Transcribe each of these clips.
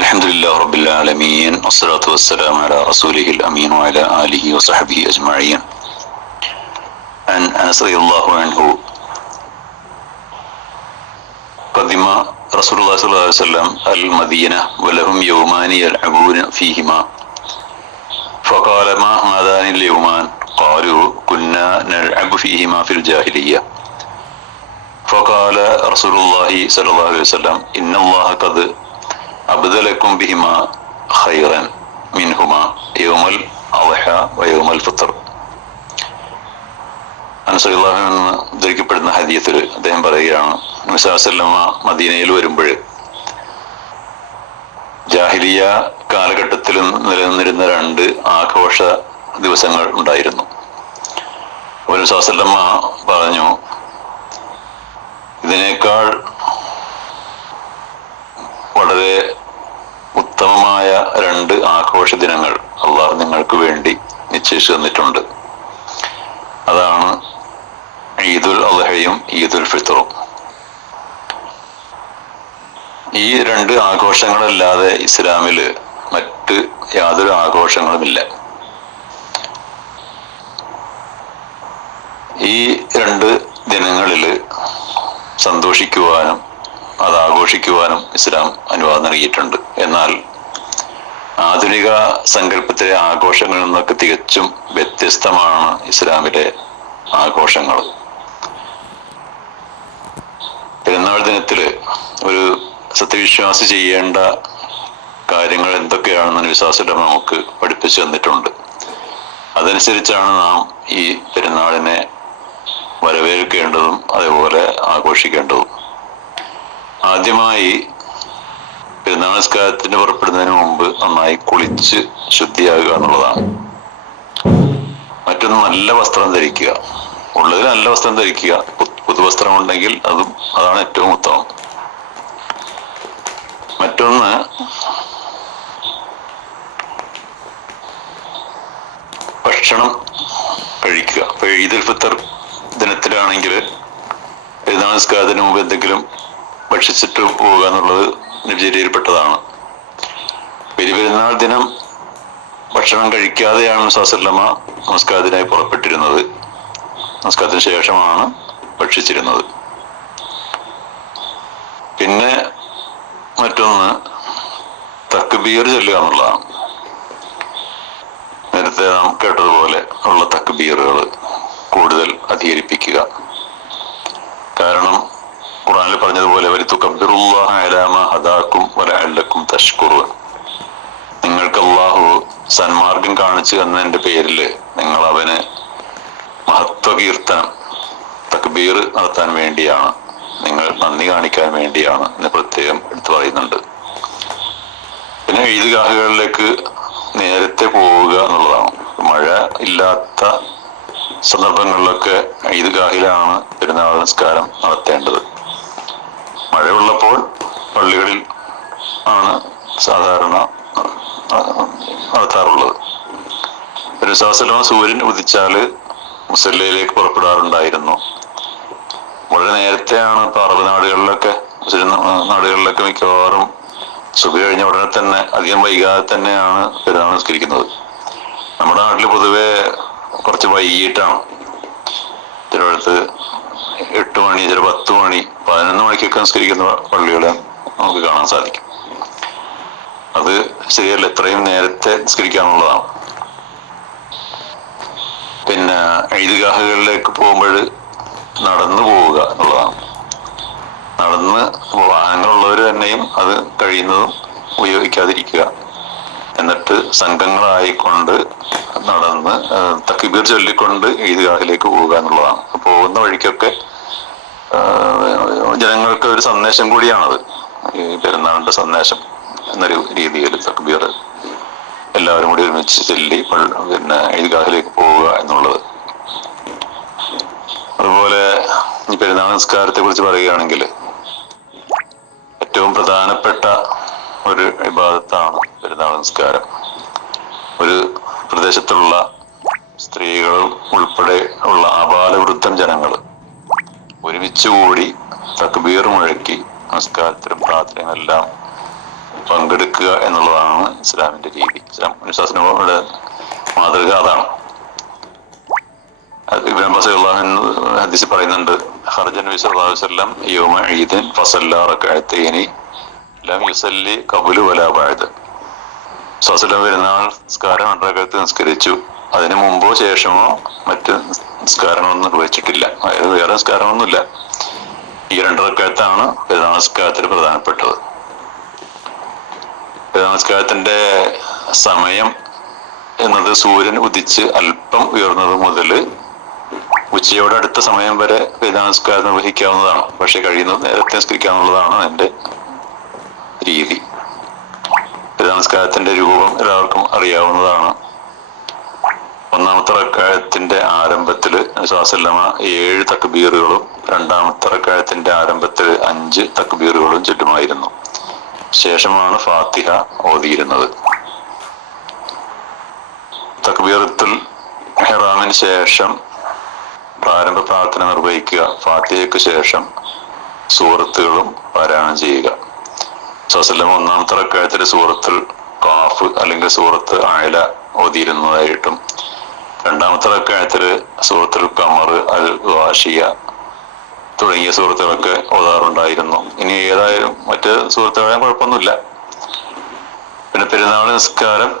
അൽഹംദുലില്ലാഹി റബ്ബിൽ ആലമീൻ വസ്സലാത്തു വസ്സലാമു അലാ റസൂലിഹിൽ അമീൻ വഅലാ ആലിഹി വസഹ്ബിഹി അജ്മഈൻ. عن أنس رضي الله عنه قدم رسول الله صلى الله عليه وسلم المدينة ولهم يومان يلعبون فيهما فقال ما هذان اليومان قالوا كنا نلعب فيهما في الجاهلية فقال رسول الله صلى الله عليه وسلم إن الله قد أبدلكم بهما خيرا منهما يوم الأضحى ويوم الفطر. അനസ് റളിയല്ലാഹു അൻഹു ഉദ്ധരിക്കപ്പെടുന്ന ഹദീസിൽ അദ്ദേഹം പറയുകയാണ്, നബി സല്ലല്ലാഹു അലൈഹി വസല്ലം മദീനയിൽ വരുമ്പോൾ ജാഹിലിയ കാലഘട്ടത്തിൽ നിലനിന്നിരുന്ന രണ്ട് ആഘോഷ ദിവസങ്ങൾ ഉണ്ടായിരുന്നു. നബി സല്ലല്ലാഹു അലൈഹി വസല്ലം പറഞ്ഞു, ഇതിനേക്കാൾ വളരെ ഉത്തമമായ രണ്ട് ആഘോഷ ദിനങ്ങൾ അള്ളാഹു നിങ്ങൾക്ക് വേണ്ടി നിശ്ചയിച്ചു തന്നിട്ടുണ്ട്. അതാണ് ഈദുൽ അദ്ഹയും ഈദുൽ ഫിത്റും. ഈ രണ്ട് ആഘോഷങ്ങളല്ലാതെ ഇസ്ലാമില് മറ്റ് യാതൊരു ആഘോഷങ്ങളുമില്ല. ഈ രണ്ട് ദിനങ്ങളില് സന്തോഷിക്കുവാനും അത് ആഘോഷിക്കുവാനും ഇസ്ലാം അനുവാദം നൽകിയിട്ടുണ്ട്. എന്നാൽ ആധുനിക സങ്കല്പത്തിലെ ആഘോഷങ്ങളിൽ നിന്നൊക്കെ തികച്ചും വ്യത്യസ്തമാണ് ഇസ്ലാമിലെ ആഘോഷങ്ങൾ. പെരുന്നാൾ ദിനത്തില് ഒരു സത്യവിശ്വാസി ചെയ്യേണ്ട കാര്യങ്ങൾ എന്തൊക്കെയാണെന്ന് നബി സല്ലല്ലാഹു അലൈഹി വസല്ലം നമുക്ക് പഠിപ്പിച്ചു തന്നിട്ടുണ്ട്. അതനുസരിച്ചാണ് നാം ഈ പെരുന്നാളിനെ വരവേൽക്കേണ്ടതും അതേപോലെ ആഘോഷിക്കേണ്ടതും. ആദ്യമായി പെരുന്നാൾ നിസ്കാരത്തിന് പുറപ്പെടുന്നതിന് മുമ്പ് നന്നായി കുളിച്ച് ശുദ്ധിയാകുക എന്നുള്ളതാണ്. മറ്റൊന്ന് നല്ല വസ്ത്രം ധരിക്കുക, ഉള്ളതിൽ നല്ല വസ്ത്രം ധരിക്കുക. പുതുവസ്ത്രം ഉണ്ടെങ്കിൽ അതാണ് ഏറ്റവും ഉത്തമം. മറ്റൊന്ന് ഭക്ഷണം കഴിക്കുക. ഇപ്പൊ ഈദുൽ ഫിത്തർ ദിനത്തിലാണെങ്കിൽ പെരുന്നാൾ നിസ്കാരത്തിന് മുമ്പ് എന്തെങ്കിലും ഭക്ഷിച്ചിട്ട് പോവുക എന്നുള്ളത് നബിചര്യയിൽപ്പെട്ടതാണ്. പെരുന്നാൾ ദിനം ഭക്ഷണം കഴിക്കാതെയാണ് സല്ലല്ലാഹു അലൈഹി വസല്ലം നമസ്കാരത്തിനായി പുറപ്പെട്ടിരുന്നത്. നമസ്കാരത്തിന് ശേഷമാണ് ഭക്ഷിച്ചിരുന്നത്. പിന്നെ മറ്റൊന്ന് തക്ബീർ ചൊല്ലുക എന്നുള്ളതാണ്. നേരത്തെ നാം കേട്ടതുപോലെ ഉള്ള തക്ബീറുകൾ കൂടുതൽ അധികരിപ്പിക്കുക. കാരണം ഖുർആനിൽ പറഞ്ഞതുപോലെ വലിതുകബ്ബിറുല്ലാഹ അലാ മാ ഹദാകും വലഅല്ലകും തഷ്കുറൂൻ, നിങ്ങൾക്ക് അല്ലാഹു സന്മാർഗം കാണിച്ചു എന്നതിന്റെ പേരിൽ നിങ്ങൾ അവന് മഹത്വകീർത്തനം തക്ബീർ നടത്താൻ വേണ്ടിയാണ്, നിങ്ങൾ നന്ദി കാണിക്കാൻ വേണ്ടിയാണ് എന്ന് പ്രത്യേകം എടുത്തു പറയുന്നുണ്ട്. പിന്നെ ഈദ്ഗാഹുകളിലേക്ക് നേരത്തെ പോവുക എന്നുള്ളതാണ്. മഴ ഇല്ലാത്ത സന്ദർഭങ്ങളിലൊക്കെ ഈദ്ഗാഹിലാണ് പെരുന്നാൾ നിസ്കാരം നടത്തേണ്ടത്. മഴയുള്ളപ്പോൾ പള്ളികളിൽ ആണ് സാധാരണ നടത്താറുള്ളത്. ഒരു സഹസ്രം സൂര്യൻ ഉദിച്ചാല് മുസല്ലയിലേക്ക് പുറപ്പെടാറുണ്ടായിരുന്നു. വളരെ നേരത്തെയാണ് ഇപ്പൊ അറബ് നാടുകളിലൊക്കെ, മുസ്ലിം നാടുകളിലൊക്കെ മിക്കവാറും സുബഹി കഴിഞ്ഞ ഉടനെ തന്നെ, അധികം വൈകാതെ തന്നെയാണ് പെരുന്നാൾ നിസ്കരിക്കുന്നത്. നമ്മുടെ നാട്ടിൽ പൊതുവെ കുറച്ച് വൈകിട്ടാണ്. ചിലയിടത്ത് 8 മണി, ചില 10 മണി, 11 മണിക്കൊക്കെ നിസ്കരിക്കുന്ന പള്ളികളെ നമുക്ക് കാണാൻ സാധിക്കും. അത് ശരിയല്ല, എത്രയും നേരത്തെ നിസ്കരിക്കാനുള്ളതാണ്. പിന്നെ ഈദ്ഗാഹുകളിലേക്ക് പോകുമ്പോൾ നടന്നു പോവുക എന്നുള്ളതാണ്. നടന്ന് വാഹനങ്ങളുള്ളവർ തന്നെയും അത് കഴിയുന്നതും ഉപയോഗിക്കാതിരിക്കുക. എന്നിട്ട് സംഘങ്ങളായിക്കൊണ്ട് നടന്ന് തക്ബീർ ചൊല്ലിക്കൊണ്ട് ഈദ്ഗാഹിലേക്ക് പോവുക എന്നുള്ളതാണ്. പോകുന്ന വഴിക്കൊക്കെ ജനങ്ങൾക്ക് ഒരു സന്ദേശം കൂടിയാണത്, ഈ പെരുന്നാളിന്റെ സന്ദേശം എന്നൊരു രീതിയിൽ തക്ബീർ എല്ലാവരും കൂടി ഒരുമിച്ച് ചെല്ലി പിന്നെ ഈദ്ഗാഹിലേക്ക് പോവുക എന്നുള്ളത്. അതുപോലെ ഈ പെരുന്നാൾ നിസ്കാരത്തെ കുറിച്ച് പറയുകയാണെങ്കിൽ ഏറ്റവും പ്രധാനപ്പെട്ട ഒരു ഇബാദത്താണ് പെരുന്നാൾ നിസ്കാരം. ഒരു പ്രദേശത്തുള്ള സ്ത്രീകൾ ഉൾപ്പെടെ ഉള്ള ആബാലവൃദ്ധം ജനങ്ങൾ ഒരുമിച്ചുകൂടി തക്ബീർ മുഴക്കി നമസ്കാരത്തിലും പ്രാർത്ഥനയും എല്ലാം പങ്കെടുക്കുക എന്നുള്ളതാണ് ഇസ്ലാമിന്റെ രീതി. ഇസ്ലാം വിശ്വാസങ്ങളുടെ മാതൃക അതാണ്. ഇബ്നു അബ്ബാസ് ഹദീസിൽ പറയുന്നുണ്ട്, ഖറജ നബി സല്ലല്ലാഹു അലൈഹി വസല്ലം യൗമ ഈദിൻ ഫസല്ല റകഅത്തൈനി ലം യുസല്ലി ഖബ്ലു വലാ ബഅദ്. സ്വല്ലല്ലാഹു പെരുന്നാൾ നിസ്കാരം 2 റകഅത്ത് നിസ്കരിച്ചു, അതിനു മുമ്പോ ശേഷമോ മറ്റ് നിസ്കാരങ്ങളൊന്നും നിർവഹിച്ചിട്ടില്ല. അതായത് വേറെ നിസ്കാരമൊന്നുമില്ല. ഈ 2 റകഅത്താണ് പെരുന്നാൾ നിസ്കാരത്തിൽ പ്രധാനപ്പെട്ടത്. പെരുന്നാൾ നിസ്കാരത്തിന്റെ സമയം എന്നത് സൂര്യൻ ഉദിച്ച് അല്പം ഉയർന്നത് മുതൽ ഉച്ചയോട് അടുത്ത സമയം വരെ പെരുന്നാൾ നിസ്കാരം നിർവഹിക്കാവുന്നതാണ്. പക്ഷെ കഴിയുന്നത് നേരത്തെ നിസ്കരിക്കാവുന്നതാണ് അതിന്റെ രീതി. പെരുന്നാൾ നിസ്കാരത്തിന്റെ രൂപം എല്ലാവർക്കും അറിയാവുന്നതാണ്. ഒന്നാമത്തെ റക്അത്തിന്റെ ആരംഭത്തിൽ സ്വല്ലല്ലാഹു അലൈഹി വസല്ലം 7 തക്ബീറുകളും രണ്ടാമത്തെ റക്അത്തിന്റെ ആരംഭത്തിൽ 5 തക്ബീറുകളും ചൊല്ലുമായിരുന്നു. ശേഷമാണ് ഫാത്തിഹ ഓതിയിരുന്നത്. തക്ബീറത്തുൽ ഇഹ്റാമിന് ശേഷം പ്രാരംഭ പ്രാർത്ഥന നിർവഹിക്കുക. ഫാത്തിഹയ്ക്ക് ശേഷം സൂറത്തുകളും പാരായണം ചെയ്യുക. സ്വല്ലല്ലാഹു ഒന്നാമത്തെ റക്അത്തിൽ സൂറത്തുൽ ഖാഫ് അല്ലെങ്കിൽ സൂറത്ത് അഅല ഓതിയിരുന്നതായിട്ടും രണ്ടാമത്തെ റക്അത്തിൽ സൂറത്തുൽ ഖമർ, അൽ ഗാശിയ തുടങ്ങിയ സൂറത്തുകളൊക്കെ ഓതാറുണ്ടായിരുന്നു. ഇനി ഏതായാലും മറ്റ് സൂറത്തുകളായാലും കുഴപ്പമൊന്നുമില്ല. പിന്നെ പെരുന്നാൾ നിസ്കാരം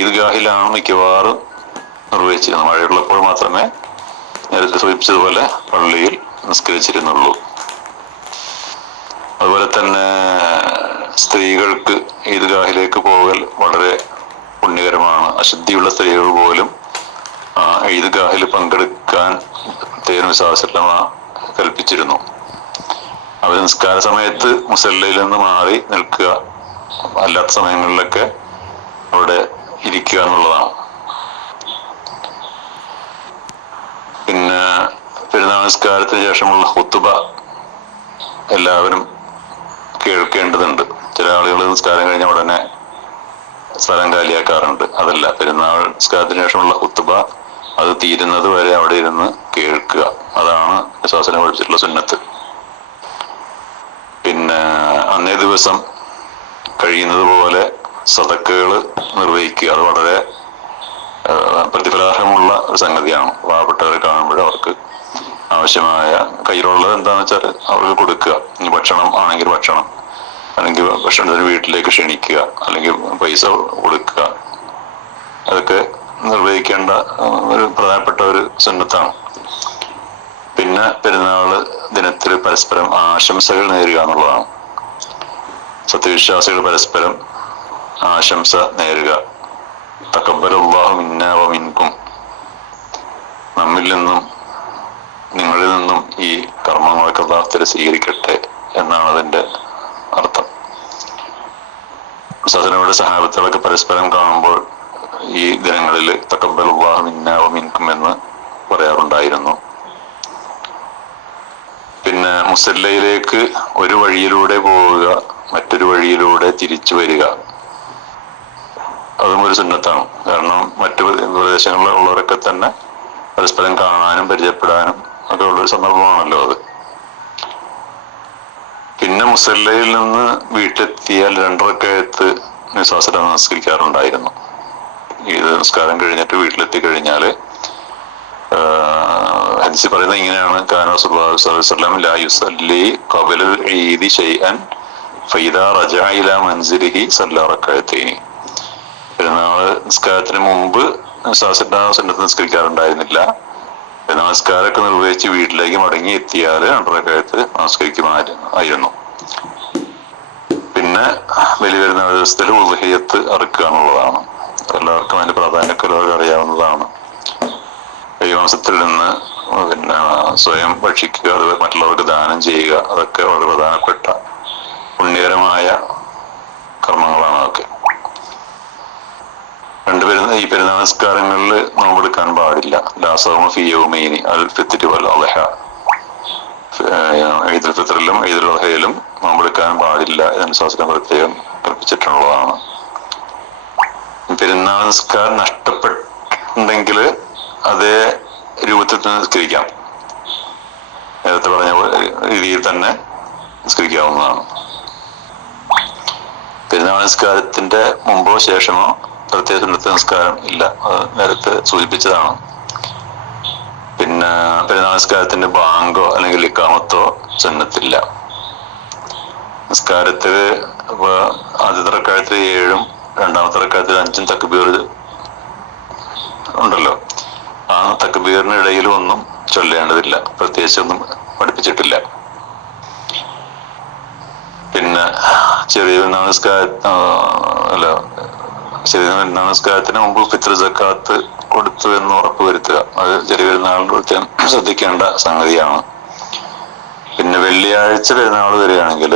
ഈദ്ഗാഹിലാണ് മിക്കവാറും നിർവഹിച്ചിരുന്നത്. മഴയുള്ളപ്പോൾ മാത്രമേ നേരത്തെ സൂചിപ്പിച്ചതുപോലെ പള്ളിയിൽ നിസ്കരിച്ചിരുന്നുള്ളൂ. അതുപോലെ തന്നെ സ്ത്രീകൾക്ക് ഈദ്ഗാഹിലേക്ക് പോകൽ വളരെ പുണ്യകരമാണ്. അശുദ്ധിയുള്ള സ്ത്രീകൾ പോലും ഈദ്ഗാഹിൽ പങ്കെടുക്കാൻ നബി സല്ലല്ലാഹു അലൈഹി വസല്ലം കൽപ്പിച്ചിരുന്നു. അവർ നിസ്കാര സമയത്ത് മുസല്ലയിൽ നിന്ന് മാറി നിൽക്കുക, അല്ലാത്ത സമയങ്ങളിലൊക്കെ അവിടെ ഇരിക്കുക എന്നുള്ളതാണ്. പിന്നെ പെരുന്നാൾ നിസ്കാരത്തിന് ശേഷമുള്ള ഖുത്ബ എല്ലാവരും കേൾക്കേണ്ടതുണ്ട്. ചില ആളുകൾ നിസ്കാരം കഴിഞ്ഞ ഉടനെ സ്ഥലം കാലിയാക്കാറുണ്ട്. അതല്ല, പെരുന്നാൾ നിസ്കാരത്തിന് ശേഷമുള്ള ഖുത്ബ അത് തീരുന്നത് വരെ അവിടെ ഇരുന്ന് കേൾക്കുക. അതാണ് വിശ്വാസനെ പഠിച്ചിട്ടുള്ള സുന്നത്ത്. പിന്നെ അന്നേ ദിവസം കഴിയുന്നത് പോലെ സദക്കകൾ നിർവഹിക്കുക. അത് വളരെ പ്രതിഫലാർഹമുള്ള ഒരു സംഗതിയാണ്. പാവപ്പെട്ടവരെ കാണുമ്പോൾ അവർക്ക് ആവശ്യമായ കയ്യിലുള്ളത് എന്താണെന്ന് വെച്ചാൽ അവർക്ക് കൊടുക്കുക. ഇനി ഭക്ഷണം ആണെങ്കിൽ ഭക്ഷണം, അല്ലെങ്കിൽ ഭക്ഷണത്തിന് വീട്ടിലേക്ക് ക്ഷണിക്കുക, അല്ലെങ്കിൽ പൈസ കൊടുക്കുക. അതൊക്കെ നിർവഹിക്കേണ്ട ഒരു പ്രധാനപ്പെട്ട ഒരു സുന്നത്താണ്. പിന്നെ പെരുന്നാള് ദിനത്തിൽ പരസ്പരം ആശംസകൾ നേരുക എന്നുള്ളതാണ്. സത്യവിശ്വാസികൾ പരസ്പരം ആശംസ നേരുക. തഖബ്ബലല്ലാഹു മിന്നാ വ മിൻകും, നമ്മിൽ നിന്നും നിങ്ങളിൽ നിന്നും ഈ കർമ്മങ്ങളൊക്കെ അല്ലാഹു സ്വീകരിക്കട്ടെ എന്നാണ് അതിന്റെ അർത്ഥം. സഹോദരങ്ങളുടെ സഹാബത്തുകളൊക്കെ പരസ്പരം കാണുമ്പോൾ ഈ ദിനങ്ങളിൽ തഖബ്ബലല്ലാഹു മിന്നാ വ മിൻകും എന്ന് പറയാറുണ്ടായിരുന്നു. പിന്നെ മുസല്ലയിലേക്ക് ഒരു വഴിയിലൂടെ പോവുക, മറ്റൊരു വഴിയിലൂടെ തിരിച്ചു വരിക, അതും ഒരു സുന്നത്താണ്. കാരണം മറ്റു പ്രദേശങ്ങളിലുള്ളവരൊക്കെ തന്നെ പരസ്പരം കാണാനും പരിചയപ്പെടാനും ഒക്കെ ഉള്ളൊരു സന്ദർഭമാണല്ലോ അത്. പിന്നെ മുസല്ലയിൽ നിന്ന് വീട്ടിലെത്തിയാൽ 2 റക്അത്ത് നിസ്വാസനം നമസ്കരിക്കാറുണ്ടായിരുന്നു. ഇത് നിസ്കാരം കഴിഞ്ഞിട്ട് വീട്ടിലെത്തി കഴിഞ്ഞാല് ഹദീസിൽ പറയുന്നത് ഇങ്ങനെയാണ്: കാന റസൂലുള്ളാഹി സ്വല്ലല്ലാഹു അലൈഹി വസല്ലം ലാ യുസല്ലി ഖബല ഈദി ഷൈഅൻ ഫഇദാ റജഅ ഇലാ മൻസിലിഹി സല്ല റക്അത്തൈനി. പെരുന്നാൾ നിസ്കാരത്തിന് മുമ്പ് സുന്നത്ത് നിസ്കരിക്കാറുണ്ടായിരുന്നില്ല. നമസ്കാരമൊക്കെ നിർവഹിച്ച് വീട്ടിലേക്ക് മടങ്ങി എത്തിയാൽ 2 റക്അത്ത് നമസ്കരിക്കുമായിരുന്നു. പിന്നെ വലിയ പെരുന്നാൾ ദിവസത്തിൽ ഉദ്ഹിയത്ത് അറുക്കുക എന്നുള്ളതാണ്. എല്ലാവർക്കും അതിന്റെ പ്രാധാന്യമൊക്കെ അറിയാവുന്നതാണ്. ഈ മാസത്തിൽ നിന്ന് പിന്നെ സ്വയം ഭക്ഷിക്കുക, അത് മറ്റുള്ളവർക്ക് ദാനം ചെയ്യുക, അതൊക്കെ വളരെ പ്രധാനപ്പെട്ട പുണ്യകരമായ കർമ്മങ്ങളാണ് അതൊക്കെ. ഈ പെരുന്നാൾ നിസ്കാരങ്ങളിൽ നോമ്പെടുക്കാൻ പാടില്ല. ലാസവും ഫിയൗമൈനി അൽ ഫിത്രി വൽ അദ്ഹ, ഈദുൽ ഫിത്റിലും ഈദുൽ അദ്ഹയിലും നോമ്പെടുക്കാൻ പാടില്ല എന്ന് ശാസ്ത്രം പ്രത്യേകം കൽപ്പിച്ചിട്ടുള്ളതാണ്. പെരുന്നാൾ നിസ്കാരം നഷ്ടപ്പെട്ടുണ്ടെങ്കിൽ അതേ രൂപത്തിൽ നിസ്കരിക്കാം. നേരത്തെ പറഞ്ഞ രീതിയിൽ തന്നെ നിസ്കരിക്കാവുന്നതാണ്. പെരുന്നാൾ നിസ്കാരത്തിന്റെ മുമ്പോ ശേഷമോ പ്രത്യേക സുന്നത്ത് നിസ്കാരം ഇല്ല, അത് നേരത്തെ സൂചിപ്പിച്ചതാണ്. പിന്നെ പെരുന്നാൾ നിസ്കാരത്തിന്റെ ബാങ്കോ അല്ലെങ്കിൽ ഇഖാമത്തോ സുന്നത്തില്ല. നിസ്കാരത്തില് ഇപ്പൊ ആദ്യത്തെ റക്അത്തിൽ 7 രണ്ടാമത്തെ റക്അത്തിൽ 5 തക്ബീർ ഉണ്ടല്ലോ. ആ തക്ബീറിന് ഇടയിലും ഒന്നും ചൊല്ലേണ്ടതില്ല, പ്രത്യേകിച്ച് ഒന്നും പഠിപ്പിച്ചിട്ടില്ല. പിന്നെ ചെറിയ നമസ്കാരത്തിന് മുമ്പ് ഫിത്ർ സക്കാത്ത് കൊടുത്തു എന്ന് ഉറപ്പ് വരുത്തുക. അത് ചെറിയ പെരുന്നാളിന് പ്രത്യേകം ശ്രദ്ധിക്കേണ്ട സംഗതിയാണ്. പിന്നെ വെള്ളിയാഴ്ച പെരുന്നാൾ വരികയാണെങ്കിൽ,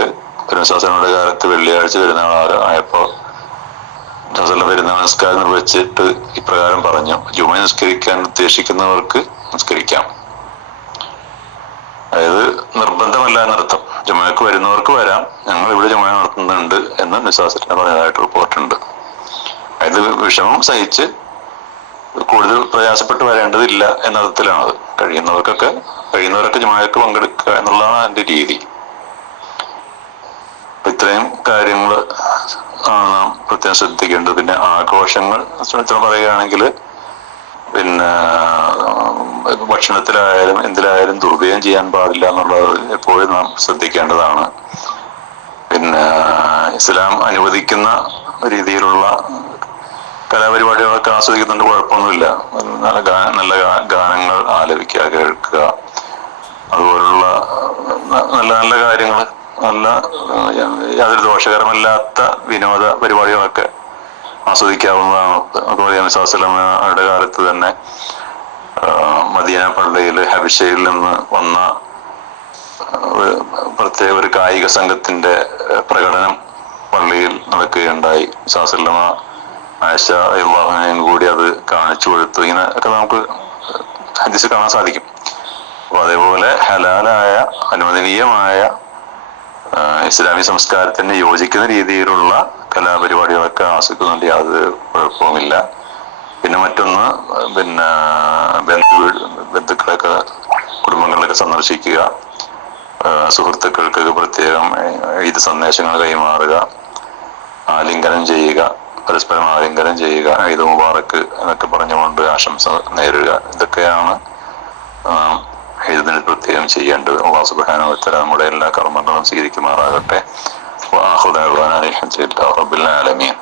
പെരുമാസങ്ങളുടെ കാലത്ത് വെള്ളിയാഴ്ച പെരുന്നാൾ ആയപ്പോ പെരുന്നാൾ നിസ്കാരം നിർവഹിച്ചിട്ട് ഇപ്രകാരം പറഞ്ഞു: ജുമ നിസ്കരിക്കാൻ ഉദ്ദേശിക്കുന്നവർക്ക് നിസ്കരിക്കാം. അതായത് നിർബന്ധമല്ല എന്നർത്ഥം. ജുമയ്ക്ക് വരുന്നവർക്ക് വരാം, ഞങ്ങൾ ഇവിടെ ജുമ നടത്തുന്നുണ്ട് എന്ന് നിസാസിനെ പറഞ്ഞതായിട്ട് റിപ്പോർട്ടുണ്ട്. അതായത് വിഷമം സഹിച്ച് കൂടുതൽ പ്രയാസപ്പെട്ട് വരേണ്ടതില്ല എന്നർത്ഥത്തിലാണത്. കഴിയുന്നവരൊക്കെ ജുമയ്ക്ക് പങ്കെടുക്കുക എന്നുള്ളതാണ് അതിന്റെ രീതി. ഇത്രയും കാര്യങ്ങൾ ആണ് നാം പ്രത്യേകം ശ്രദ്ധിക്കേണ്ടത്. പിന്നെ ആഘോഷങ്ങൾ പറയുകയാണെങ്കിൽ, പിന്നെ ഭക്ഷണത്തിലായാലും എന്തിലായാലും ദുരുപയോഗം ചെയ്യാൻ പാടില്ല എന്നുള്ളത് എപ്പോഴും നാം ശ്രദ്ധിക്കേണ്ടതാണ്. പിന്നെ ഇസ്ലാം അനുവദിക്കുന്ന രീതിയിലുള്ള കലാപരിപാടികളൊക്കെ ആസ്വദിക്കുന്നുണ്ട്, കുഴപ്പമൊന്നുമില്ല. നല്ല ഗാനങ്ങൾ ആലപിക്കുക, കേൾക്കുക, അതുപോലുള്ള നല്ല നല്ല കാര്യങ്ങൾ, യാതൊരു ദോഷകരമല്ലാത്ത വിനോദ പരിപാടികളൊക്കെ ആസ്വദിക്കാവുന്നതാണ്. അതുപോലെ സ്വല്ലല്ലാഹു കാലത്ത് തന്നെ മദീന പള്ളിയിൽ ഹബശയിൽ നിന്ന് വന്ന പ്രത്യേക ഒരു കായിക സംഘത്തിന്റെ പ്രകടനം പള്ളിയിൽ നടക്കുകയുണ്ടായി. സ്വല്ലല്ലാഹു ആയിഷ റളിയല്ലാഹു കൂടി അത് കാണിച്ചു കൊടുത്തു. ഇങ്ങനെ ഒക്കെ നമുക്ക് ഹദീസിൽ കാണാൻ സാധിക്കും. അപ്പൊ അതേപോലെ ഹലാലായ അനുവദനീയമായ ഇസ്ലാമിക സംസ്കാരത്തിന് യോജിക്കുന്ന രീതിയിലുള്ള കലാപരിപാടികളൊക്കെ ആസ്വദിക്കുന്നുണ്ട്, യാതൊരു കുഴപ്പവുമില്ല. പിന്നെ മറ്റൊന്ന്, പിന്നെ ബന്ധുക്കളൊക്കെ കുടുംബങ്ങളിലൊക്കെ സന്ദർശിക്കുക, സുഹൃത്തുക്കൾക്ക് പ്രത്യേകം ഈദ് സന്ദേശങ്ങൾ കൈമാറുക, ആലിംഗനം ചെയ്യുക, പരസ്പരം ആലിംഗനം ചെയ്യുക, ഈദ് മുബാറക്ക് എന്നൊക്കെ പറഞ്ഞുകൊണ്ട് ആശംസ നേരുക. ഇതൊക്കെയാണ് ഇതിന് പ്രത്യേകം ചെയ്യേണ്ടത്. അല്ലാഹു സുബ്ഹാനഹു വ തആല നമ്മുടെ എല്ലാ കർമ്മങ്ങളും സ്വീകരിക്കുമാറാകട്ടെ. വആഖിറു ദഅ്വാനാ അൽഹംദുലില്ലാഹി റബ്ബിൽ ആലമീൻ.